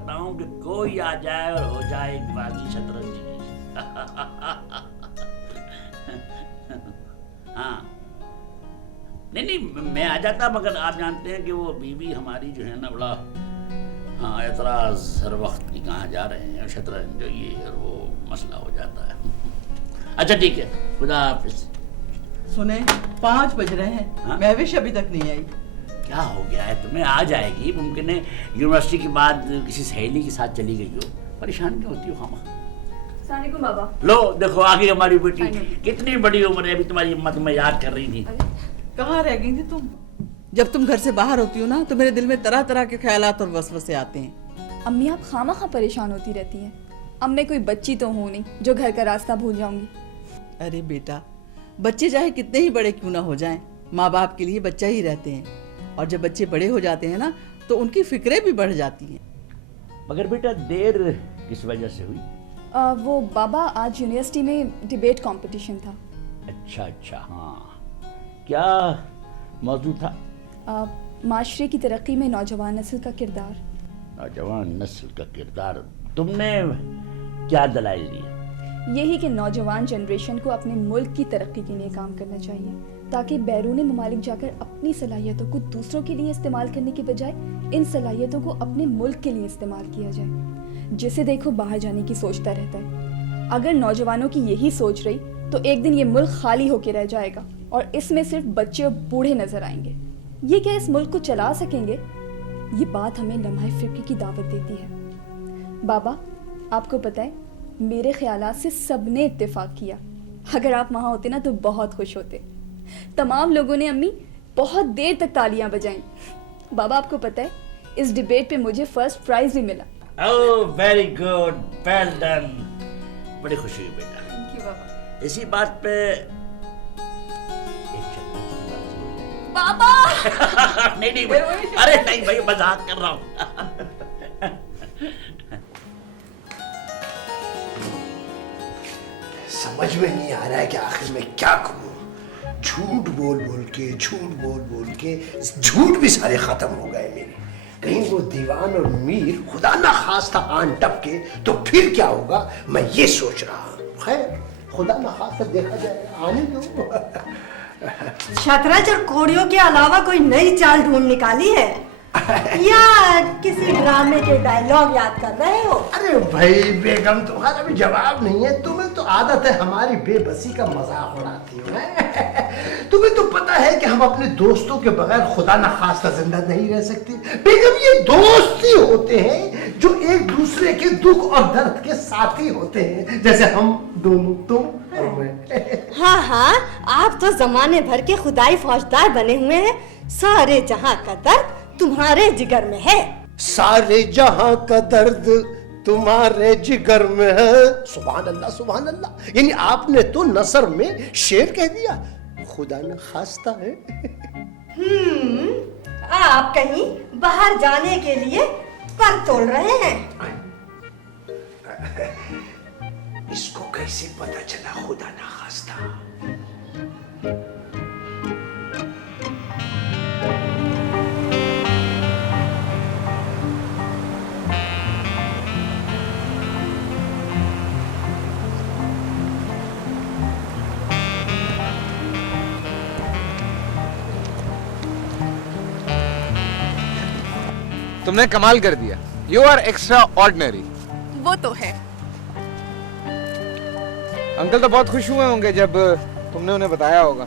करता हूँ कि कोई आ जाए और हो जाए एक बाजी शतरंज की। हाँ नहीं, मैं आ जाता, मगर आप जानते हैं कि वो बीवी हमारी जो है ना बड़ा, हाँ, एतराज हर वक्त की कहाँ जा रहे हैं, शतरंज ये और वो मसला हो जाता है। अच्छा ठीक है, खुदा हाफिज। सुने 5 बज रहे हैं, हाँ? महविश अभी तक नहीं आई। क्या हो गया है तुम्हें? आ जाएगी, मुमकिन है यूनिवर्सिटी के बाद किसी सहेली के साथ चली गई हो। परेशान क्यों होती हो खामा? अस्सलामुअलैकुम बाबा। लो देखो आ गई हमारी बेटी, कितनी बड़ी उम्र है, अभी तुम्हारी अम्मा तुम्हें याद कर रही थी। कहाँ रह गई थी तुम? जब तुम घर से बाहर होती हो ना तो मेरे दिल में तरह तरह के ख्यालात और वसवसे आते हैं। अम्मी आप खामा परेशान होती रहती हैं। अब मैं कोई बच्ची तो हूँ नहीं जो घर का रास्ता भूल जाऊंगी। अरे बेटा, बच्चे चाहे कितने ही बड़े क्यों ना हो जाएं, माँ बाप के लिए बच्चा ही रहते हैं। और जब बच्चे बड़े हो जाते हैं ना तो उनकी फिक्रें भी बढ़ जाती हैं। मगर बेटा देर किस वजह से हुई? वो बाबा आज यूनिवर्सिटी में डिबेट कंपटीशन था। अच्छा, हाँ, क्या मौजूद था? माशरे की तरक्की में नौजवान नस्ल का किरदार। नौजवान नस्ल का किरदार, तुमने क्या दलाइल दिए? यही कि नौजवान जनरेशन को अपने मुल्क की तरक्की के लिए काम करना चाहिए, ताकि बैरूनी ममालिक जाकर अपनी सलाहियतों को दूसरों के लिए इस्तेमाल करने की बजाय इन सलाहियतों को अपने मुल्क के लिए इस्तेमाल किया जाए। जिसे देखो बाहर जाने की सोचता रहता है। अगर नौजवानों की यही सोच रही तो एक दिन ये मुल्क खाली होकर रह जाएगा और इसमें सिर्फ बच्चे और बूढ़े नजर आएंगे। ये क्या इस मुल्क को चला सकेंगे? ये बात हमें लम्हा फिक्र की दावत देती है। बाबा, आपको पता है मेरे ख्यालात से सबने इत्तेफाक किया। अगर आप वहाँ होते ना तो बहुत खुश होते। तमाम लोगों ने अम्मी बहुत देर तक तालियां बजाईं। बाबा, आपको पता है इस डिबेट पे मुझे फर्स्ट प्राइज भी मिला। Oh very good, well done, बड़ी खुशी हुई बेटा। थैंक यू बाबा। इसी बात पे बाबा नहीं भाई, अरे नहीं भाई, मजाक कर रहा हूँ। समझ में नहीं आ रहा है कि आखिर में क्या करूं। झूठ बोल बोल के झूठ भी सारे खत्म हो गए मेरे। कहीं वो दीवान और मीर खुदा ना खास्ता आन टपके तो फिर क्या होगा, मैं ये सोच रहा हूँ। खैर खुदा ना खास्ता देखा जाएगा, आने दो। शतरंज और कोड़ियों के अलावा कोई नई चाल ढूंढ निकाली है या किसी ड्रामे के डायलॉग याद कर रहे हो? अरे भाई बेगम, तुम्हारा भी जवाब नहीं है। तुम्हें तो आदत है हमारी बेबसी का मजाक उड़ाती हो। तुम्हें तो पता है कि हम अपने दोस्तों के बगैर खुदा न खास्ता जिंदा नहीं रह सकते। बेगम, ये दोस्त ही होते हैं जो एक दूसरे के दुख और दर्द के साथी होते हैं, जैसे हम दोनों, तुम और मैं। हाँ, आप तो जमाने भर के खुदाई फौजदार बने हुए हैं। सारे जहां का दर्द तुम्हारे जिगर में है। सारे जहां का दर्द तुम्हारे जिगर में है। सुभान अल्लाह, सुभान अल्लाह। यानी आपने तो नसर में शेर कह दिया। खुदा न खास्ता है। आप कहीं बाहर जाने के लिए पर तोड़ रहे हैं। इसको कैसे पता चला खुदा न खास्ता? तुमने कमाल कर दिया। You are extraordinary. वो तो है। अंकल तो बहुत खुश हुए होंगे जब तुमने उन्हें बताया होगा।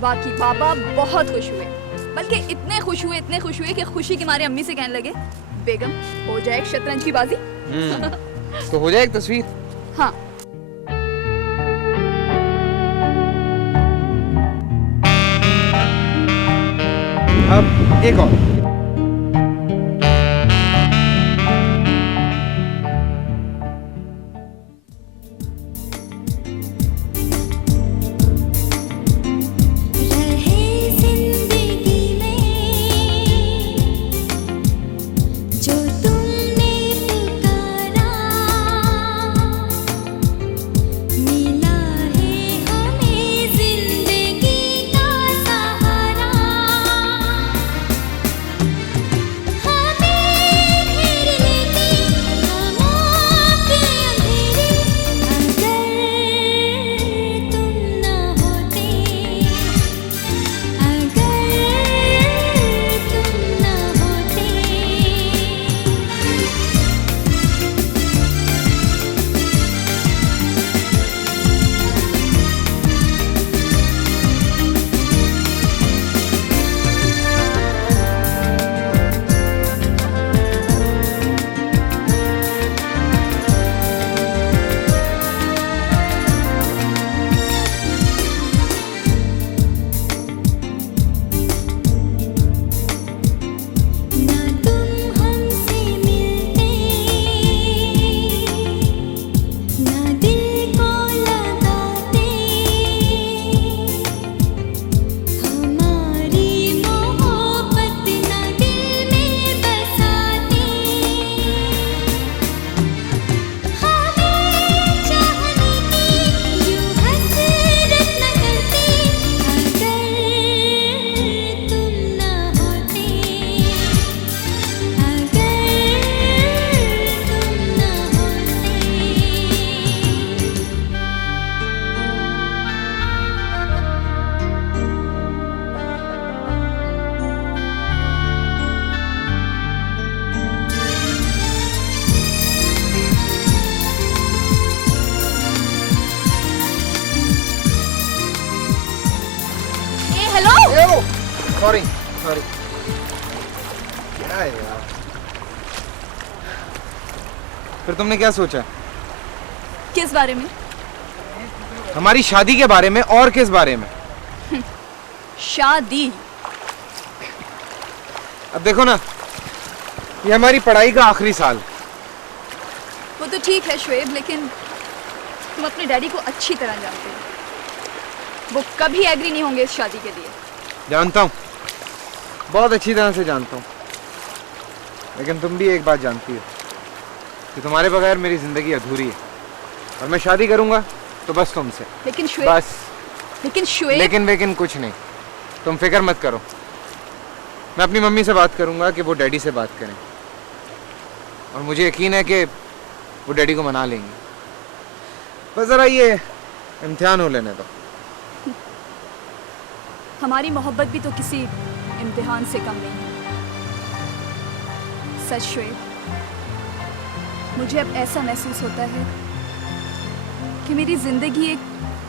वाकई बाबा बहुत खुश हुए, बल्कि इतने खुश हुए कि खुशी के मारे अम्मी से कहने लगे, बेगम हो जाए शतरंज की बाजी। तो हो जाए एक तस्वीर। हाँ। अब एक और। Sorry sorry. क्या है यार? फिर तुमने क्या सोचा? किस बारे में? हमारी शादी के बारे में। और किस बारे में? शादी? अब देखो ना, ये हमारी पढ़ाई का आखिरी साल। वो तो ठीक है शुएब, लेकिन तुम अपने डैडी को अच्छी तरह जानते हो। वो कभी एग्री नहीं होंगे इस शादी के लिए। जानता हूँ, बहुत अच्छी तरह से जानता हूँ, लेकिन तुम भी एक बात जानती हो कि तुम्हारे बगैर मेरी जिंदगी अधूरी है, और मैं शादी करूंगा तो बस तुमसे। लेकिन शुएब, बस। लेकिन शुएब, लेकिन कुछ नहीं, तुम फिक्र मत करो। मैं अपनी मम्मी से बात करूंगा कि वो डैडी से बात करें, और मुझे यकीन है कि वो डैडी को मना लेंगे। बस जरा ये इम्तिहान हो लेने दो। हमारी मोहब्बत भी तो किसी इम्तिहान से कम नहीं है। सच शुएब, मुझे अब ऐसा महसूस होता है कि मेरी जिंदगी एक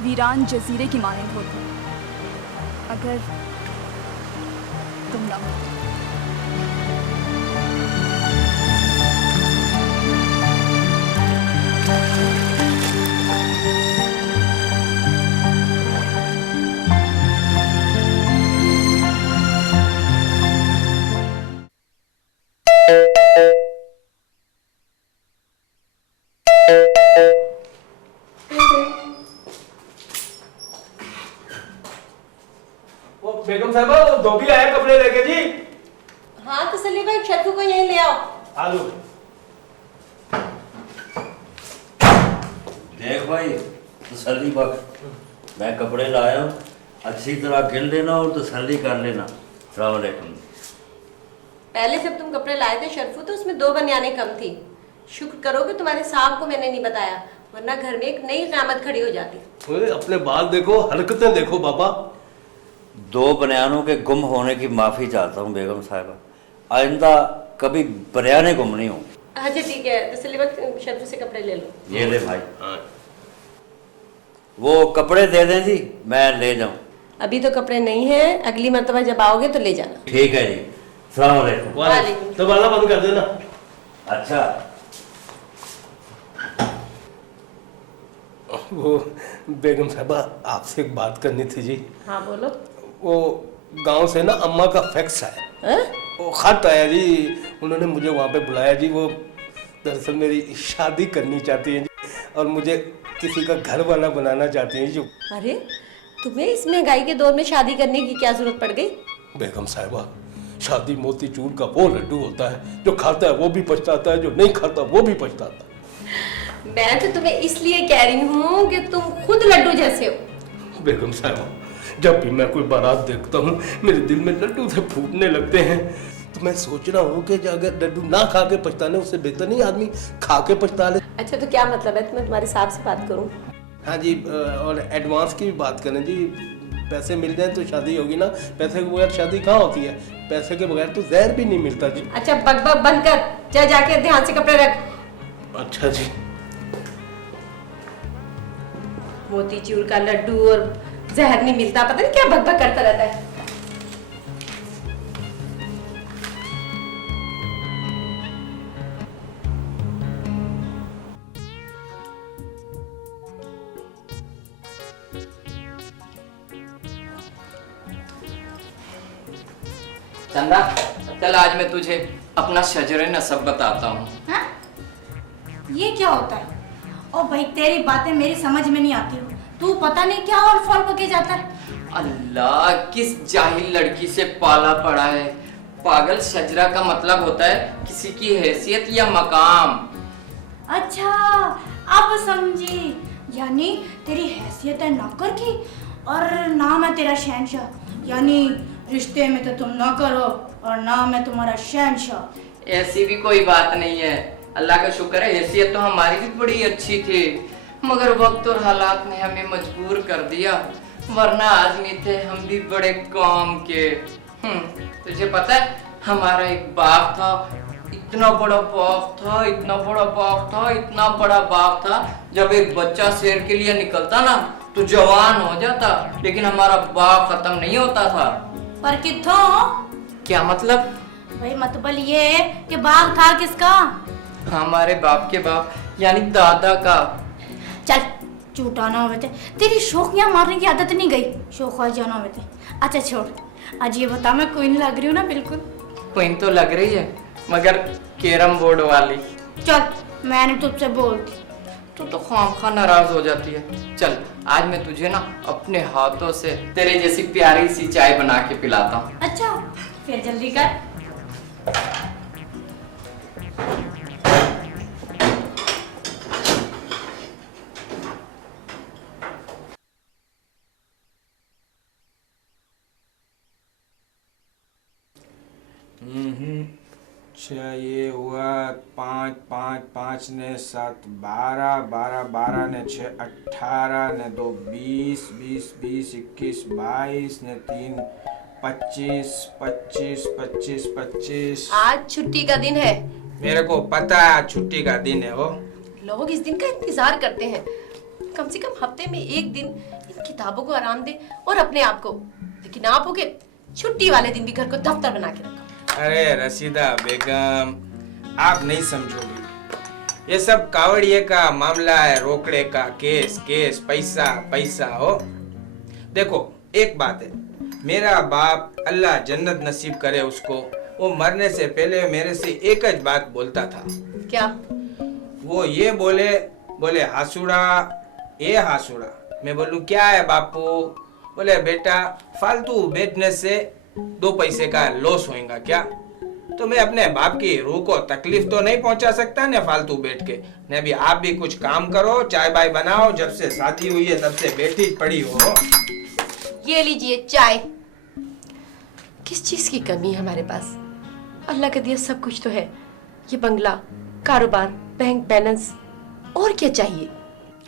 वीरान जजीरे की मानंद होती अगर तुम ना होते। वो बेगम साहबा, वो धोबी आया कपड़े लेके जी। हाँ तसल्ली भाई, शर्फू को यहीं ले आओ। आलू देख भाई, तसल्ली बख्श, मैं कपड़े लाया हूँ, अच्छी तरह गिन लेना और तसल्ली कर लेना। अस्सलाम वालेकुम। पहले जब तुम कपड़े लाए थे शर्फू, तो उसमें 2 बनियानें कम थी। शुक्र करो कि तुम्हारे साहब को मैंने नहीं बताया, वरना घर में एक नई क़यामत खड़ी हो जाती। ओए, अपने बाल देखो, हरकतें देखो बाबा। 2 बनियानों के गुम होने की माफ़ी चाहता हूँ बेगम साहिबा, आइंदा कभी बनियानें गुम नहीं होंगी। अच्छा ठीक है, तसल्ली वक्त शर्फू से कपड़े ले लो। ये ले भाई। वो कपड़े दे दें जी, मैं ले जाऊँ। अभी तो कपड़े नहीं हैं, अगली मर्तबा जब आओगे तो ले जाना। ठीक है जी। अस्सलाम वालेकुम। वालेकुम। दरवाजा बंद कर देना। अच्छा, वो बेगम साहबा, आपसे एक बात करनी थी जी। हाँ बोलो। वो गांव से ना अम्मा का फैक्स आया, हाँ? वो खत आया जी, उन्होंने मुझे वहाँ पे बुलाया जी। वो दरअसल मेरी शादी करनी चाहती हैं जी, और मुझे किसी का घर वाला बनाना चाहती हैं जी। अरे तुम्हें इस महंगाई के दौर में शादी करने की क्या जरूरत पड़ गई? बेगम साहिबा, शादी मोतीचूर का वो लड्डू होता है, जो खाता है वो भी पछताता है, जो नहीं खाता वो भी पछताता है। मैं तो तुम्हें इसलिए कह रही हूँ कि तुम खुद लड्डू जैसे हो। बेगम साहिबा, जब भी मैं कोई बारात देखता हूँ, मेरे दिल में लड्डू से फूटने लगते हैं। तो मैं सोच रहा हूँ कि अगर लड्डू ना खा के पछताने, उससे बेहतर नहीं आदमी खा के पछता ले। अच्छा तो क्या मतलब है, मैं तुम्हारे साहब से बात करूँ? हाँ जी, और एडवांस की भी बात करें जी। पैसे मिल जाए तो शादी होगी ना, पैसे के बगैर शादी कहाँ होती है? पैसे के बगैर तो जहर भी नहीं मिलता जी। अच्छा बकबक बंद कर, जा जाके ध्यान से कपड़े रख। अच्छा जी। मोतीचूर का लड्डू और जहर नहीं मिलता, पता नहीं क्या बकबक करता रहता है। चंदा, चल आज मैं तुझे अपना शजरे नसब बताता हूँ। हाँ? ये क्या होता है? ओ भाई, तेरी बातें मेरी समझ में नहीं आती हो। तू पता नहीं क्या और फॉल पके जाता है। अल्लाह, किस जाहिल लड़की से पाला पड़ा है। पागल, शजरा का मतलब होता है किसी की हैसियत या मकाम। अच्छा, अब समझी। यानी तेरी हैसियत है नौकर की और नाम है तेरा शहनशाह। यानी रिश्ते में तो तुम नौकर हो और नाम है तुम्हारा शहनशाह। ऐसी भी कोई बात नहीं है, अल्लाह का शुक्र है, हैसियत तो हमारी भी बड़ी अच्छी थी, मगर वक्त और हालात ने हमें मजबूर कर दिया, वरना आदमी थे हम भी बड़े काम के। तुझे पता है, हमारा एक बाप था, इतना बड़ा बाप था, इतना बड़ा बाप था, इतना बड़ा बाप था, जब एक बच्चा शेर के लिए निकलता ना तो जवान हो जाता, लेकिन हमारा बाप खत्म नहीं होता था। पर किथों? क्या मतलब? भाई मतलब ये है कि बाघ था किसका? हमारे बाप के बाप यानी दादा का। चल झूठा ना होते, तेरी शौकियां मारने की आदत नहीं गई, शौक जाना होते। अच्छा छोड़, आज ये बता, मैं कोई नहीं लग रही हूँ ना? बिल्कुल क्वीन तो लग रही है, मगर कैरम बोर्ड वाली। चल मैंने तुझसे बोलती। तू तो खामखा नाराज हो जाती है। चल आज मैं तुझे ना अपने हाथों से तेरे जैसी प्यारी सी चाय बना के पिलाता हूँ। अच्छा फिर जल्दी कर। अच्छा ये हुआ 5 5 5 ने 7 12 12 12 ने 6 18 ने 2 20 20 20 21 22 ने 3 25 25 25 25। आज छुट्टी का दिन है। मेरे को पता है छुट्टी का दिन है। वो लोग इस दिन का इंतजार करते हैं। कम से कम हफ्ते में एक दिन इन किताबों को आराम दे और अपने आप को। लेकिन आप हो के छुट्टी वाले दिन भी घर को दफ्तर बना के रखो। अरे रसीदा बेगम, आप नहीं समझोगी, ये सब कावड़िए का मामला है, रोकड़े का केस केस, पैसा पैसा हो। देखो एक बात है, मेरा बाप अल्लाह जन्नत नसीब करे उसको, वो मरने से पहले मेरे से एक ही बात बोलता था। क्या? वो ये बोले हासुड़ा, ये हासुड़ा। मैं बोलूं क्या है बापू? बोले बेटा फालतू बैठने से 2 पैसे का लॉस होएगा क्या? तो मैं अपने बाप की रूह को तकलीफ तो नहीं पहुंचा सकता ना फालतू बैठ के। ने भी आप भी कुछ काम करो, चाय बाय बनाओ, जब से शादी हुई है तब से बैठी पड़ी हो। ये लीजिए चाय। किस चीज की कमी है हमारे पास? अल्लाह का दिया सब कुछ तो है। ये बंगला, कारोबार, बैंक बैलेंस, और क्या चाहिए?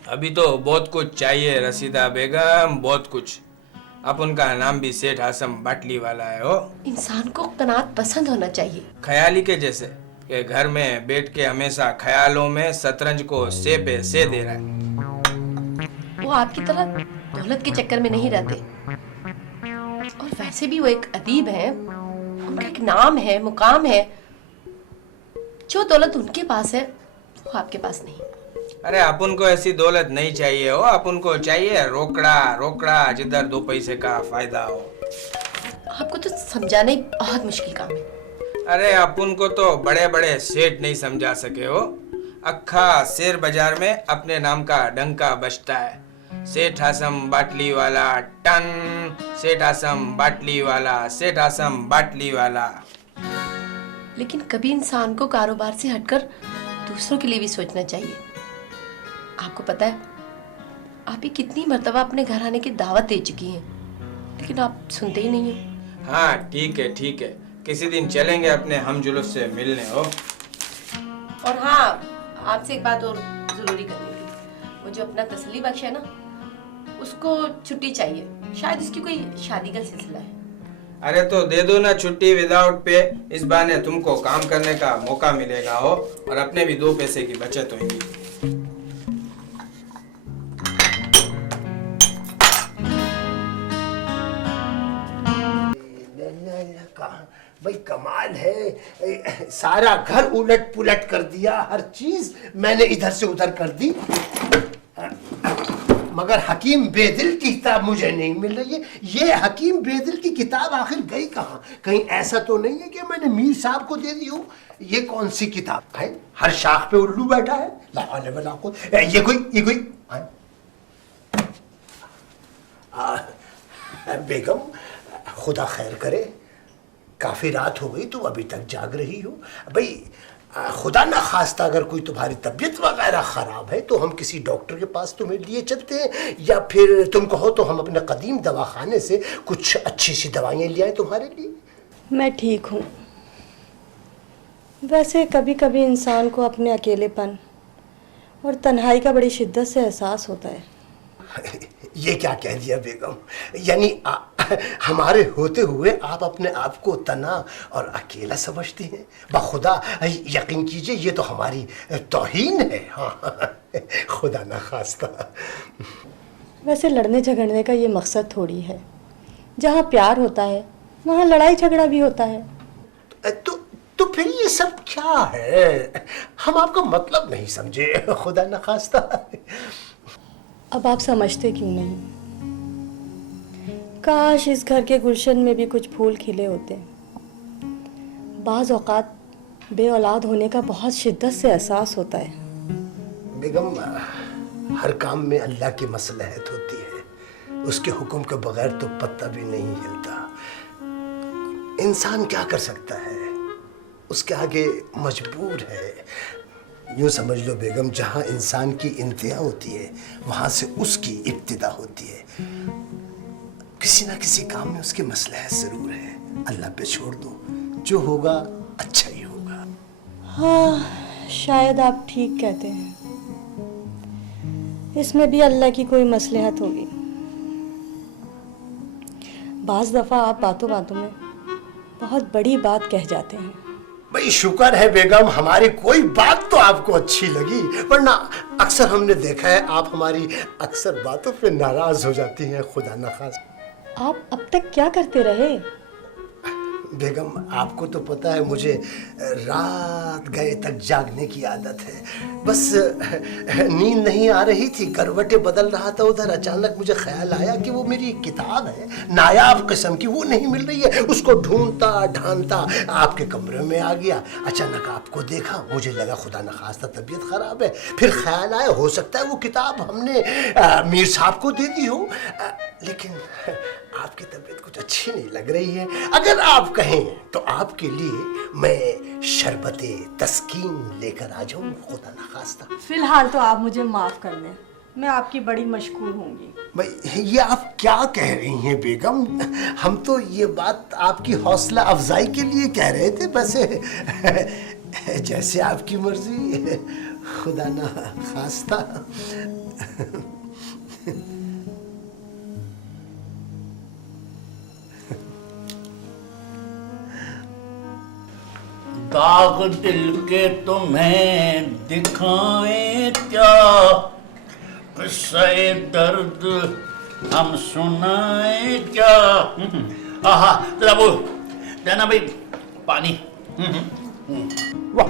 अभी तो बहुत कुछ चाहिए रसीदा बेगम, बहुत कुछ। अपन का नाम भी सेठ हासम बाटली वाला है। हो इंसान को कनात पसंद होना चाहिए। ख्याली के जैसे कि घर में बैठ के हमेशा ख्यालों में शतरंज को से पे से दे रहा है। वो आपकी तरह दौलत के चक्कर में नहीं रहते। और वैसे भी वो एक अदीब है, उनका एक नाम है, मुकाम है। जो दौलत उनके पास है वो आपके पास नहीं। अरे अपन को ऐसी दौलत नहीं चाहिए हो, अपन को चाहिए रोकड़ा रोकड़ा, जिधर 2 पैसे का फायदा हो। आपको तो समझाना ही बहुत मुश्किल काम है। अरे अपन को तो बड़े बड़े सेठ नहीं समझा सके हो। अक्खा शेर बाजार में अपने नाम का डंका बजता है, सेठ हासम बाटली वाला टन, सेठ हासम बाटली वाला, सेठ हासम बाटली वाला। लेकिन कभी इंसान को कारोबार से हटकर दूसरों के लिए भी सोचना चाहिए। आपको पता है आप ही कितनी मर्तबा अपने घर आने की दावत दे चुकी हैं, लेकिन आप सुनते ही नहीं हो। हाँ ठीक है, किसी दिन चलेंगे अपने हम जुलूस से मिलने हो। और हाँ, आपसे एक बात और जरूरी करनी थी। वो जो अपना तसल्ली बख्श है ना, उसको छुट्टी चाहिए। शायद उसकी कोई शादी का सिलसिला है। अरे तो दे दो ना छुट्टी विदाउट पे, इस बहाने तुमको काम करने का मौका मिलेगा हो और अपने भी 2 पैसे की बचत होगी। भाई कमाल है, सारा घर उलट पुलट कर दिया, हर चीज मैंने इधर से उधर कर दी, मगर हकीम बेदिल की किताब मुझे नहीं मिल रही है। ये हकीम बेदिल की किताब आखिर गई कहाँ? कहीं ऐसा तो नहीं है कि मैंने मीर साहब को दे दी हो? ये कौन सी किताब है? हर शाख पे उल्लू बैठा है। ये कोई बेगम खुदा खैर करे, काफी रात हो गई, तुम अभी तक जाग रही हो। भाई खुदा ना खास्ता अगर कोई तुम्हारी तबीयत वगैरह खराब है तो हम किसी डॉक्टर के पास तुम्हें लिए चलते हैं, या फिर तुम कहो तो हम अपने कदीम दवाखाने से कुछ अच्छी सी दवाइयाँ ले आए तुम्हारे लिए। मैं ठीक हूँ। वैसे कभी कभी इंसान को अपने अकेलेपन और तन्हाई का बड़ी शिद्दत से एहसास होता है। ये क्या कह दिया बेगम? यानी हमारे होते हुए आप अपने आप को तना और अकेला समझती हैं? बखुदा यकीन कीजिए, ये तो हमारी तौहीन है। हाँ खुदा ना खास्ता। वैसे लड़ने झगड़ने का ये मकसद थोड़ी है। जहाँ प्यार होता है वहाँ लड़ाई झगड़ा भी होता है। तो फिर ये सब क्या है? हम आपका मतलब नहीं समझे, खुदा न खास्ता। अब आप समझते क्यों नहीं? काश इस घर के गुलशन में भी कुछ फूल खिले होते। बाज़ औक़ात बे औलाद होने का बहुत शिद्दत से एहसास होता है। बेगम, हर काम में अल्लाह की मसलहत होती है, उसके हुक्म के बगैर तो पत्ता भी नहीं हिलता। इंसान क्या कर सकता है, उसके आगे मजबूर है। यूं समझ लो बेगम, जहां इंसान की इंतहा होती है वहां से उसकी इब्तिदा होती है। किसी ना किसी काम में उसकी मसलहत जरूर है। अल्लाह पे छोड़ दो, जो होगा अच्छा ही होगा। हाँ, शायद आप ठीक कहते हैं, इसमें भी अल्लाह की कोई मसलहत होगी। बाज़ दफ़ा आप बातों बातों में बहुत बड़ी बात कह जाते हैं। भाई शुक्र है बेगम, हमारी कोई बात तो आपको अच्छी लगी, वरना अक्सर हमने देखा है आप हमारी अक्सर बातों पे नाराज हो जाती हैं। खुदा न खास्ता। आप अब तक क्या करते रहे? बेगम, आपको तो पता है मुझे रात गए तक जागने की आदत है। बस नींद नहीं आ रही थी, करवटें बदल रहा था, उधर अचानक मुझे ख्याल आया कि वो मेरी एक किताब है नायाब किस्म की, वो नहीं मिल रही है। उसको ढूंढता ढांढता आपके कमरे में आ गया। अचानक आपको देखा, मुझे लगा खुदा न खास्ता तबीयत खराब है। फिर ख्याल आया हो सकता है वो किताब हमने मीर साहब को दे दी हो, लेकिन आपकी तबीयत कुछ अच्छी नहीं लग रही है। अगर आप कहें तो आपके लिए मैं शरबते तस्कीन लेकर आ जाऊं, खुदा न खास्ता। फिलहाल तो आप मुझे माफ कर दें, मैं आपकी बड़ी मशकूर होंगी। भाई ये आप क्या कह रही हैं बेगम? हम तो ये बात आपकी हौसला अफजाई के लिए कह रहे थे। वैसे जैसे आपकी मर्जी, खुदा न खास्ता। दाग दिल के तुम्हें दिखाएं क्या, किस्से दर्द हम सुनाएं क्या। आहा, जरा वो देना भाई पानी। वाह,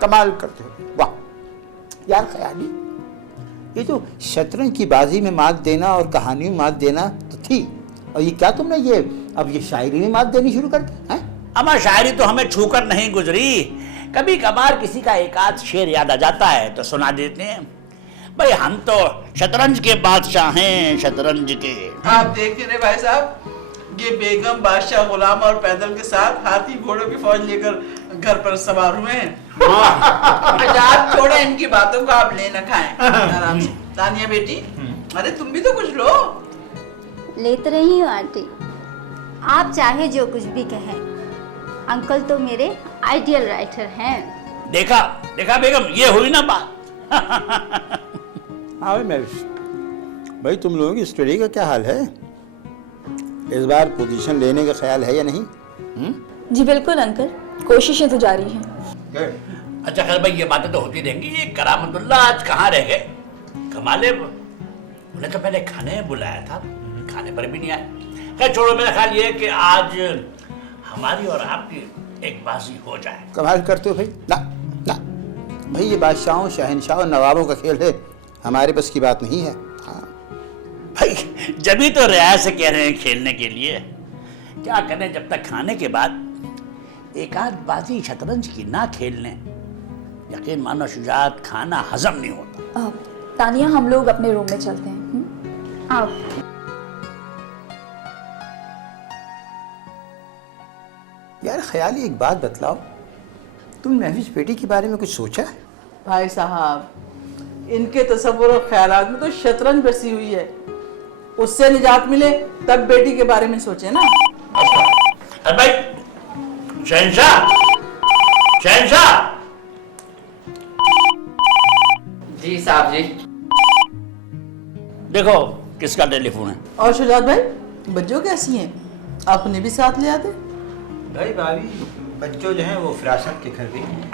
कमाल करते हो, वाह यार ख्याली। ये तो शतरंज की बाजी में मात देना और कहानी में मात देना तो थी, और ये क्या तुमने ये अब ये शायरी में मात देनी शुरू कर दी हैं? अमा शायरी तो हमें छूकर नहीं गुजरी, कभी कभार किसी का एक आध शेर याद आ जाता है तो सुना देते हैं। भाई हम तो शतरंज के बादशाह हैं, शतरंज के। आप देख रहे भाई साहब, ये बेगम बादशाह गुलाम और पैदल के साथ हाथी घोड़ों की फौज लेकर घर पर सवार हुए हैं। अच्छा आप छोड़े इनकी बातों को, आप ले न खाएं, आराम से। तानिया बेटी, अरे तुम भी तो कुछ लो। लेते रही हूँ आंटी, आप चाहे जो कुछ भी कहें, अंकल तो मेरे आइडियल राइटर हैं। देखा देखा बेगम, ये हुई ना बात। हाँ मैं भाई, तुम लोगों की स्टडी का क्या हाल है? इस बार पोजीशन लेने का ख्याल है या नहीं? जी बिल्कुल अंकल, कोशिशें तो जारी हैं। अच्छा खैर भाई, ये बातें तो होती रहेंगी। ये करामतुल्लाह आज कहाँ रह गए? कमाले, उन्हें तो पहले खाने बुलाया था, खाने पर भी नहीं आए। खैर छोड़ो, मेरा ख्याल ये है कि आज हमारी और आपकी एक बाजी हो जाए। कमाल करते हो भाई। ना ना भाई, ये बादशाहों शहनशाह और नवाबों का खेल है, हमारे बस की बात नहीं है। हाँ भाई जभी तो रियायत से कह रहे हैं खेलने के लिए, क्या करें जब तक खाने के बाद एक आध बाजी शतरंज की ना खेल लें, यकीन मानो शुजात खाना हजम नहीं होता। तानिया, हम लोग अपने रूम में चलते हैं। आओ। यार ख्याली, एक बात बतलाओ, तुम महफिज बेटी के बारे में कुछ सोचा है? भाई साहब, इनके तसव्वुर और ख्यालात में तो शतरंज बसी हुई है। उससे निजात मिले तब बेटी के बारे में सोचे ना। अरे भाई, शहंशाह, शहंशाह। जी साहब जी। देखो किसका टेलीफोन है। और शुजात भाई, बच्चों कैसी हैं? अपने भी साथ ले आते। भाई भाभी, बच्चों जो हैं वो फिरासत के घर भी हैं।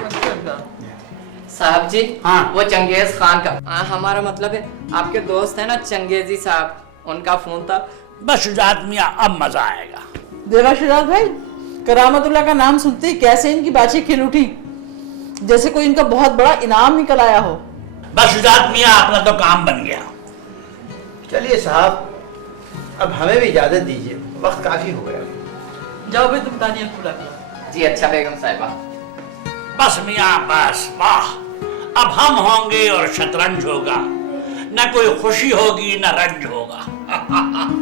साहब जी, हाँ। वो चंगेज खान का, हमारा मतलब है आपके दोस्त है ना चंगेजी साहब, उनका फोन था। बस शुजात मियाँ, अब मजा आएगा। देवा शुजात भाई, करामतुल्लाह का नाम सुनते ही कैसे इनकी बातें खिल उठी, जैसे कोई इनका बहुत बड़ा इनाम निकल आया हो। बस शुजात मियाँ, अपना तो काम बन गया। चलिए साहब, अब हमें भी इजाजत दीजिए, वक्त काफी हो गया। जाओ भाई, तुम तानिया पूरा करो। जी अच्छा बेगम साहिबा। बस मियाँ बस, वाह, अब हम होंगे और शतरंज होगा, न कोई खुशी होगी न रंज होगा।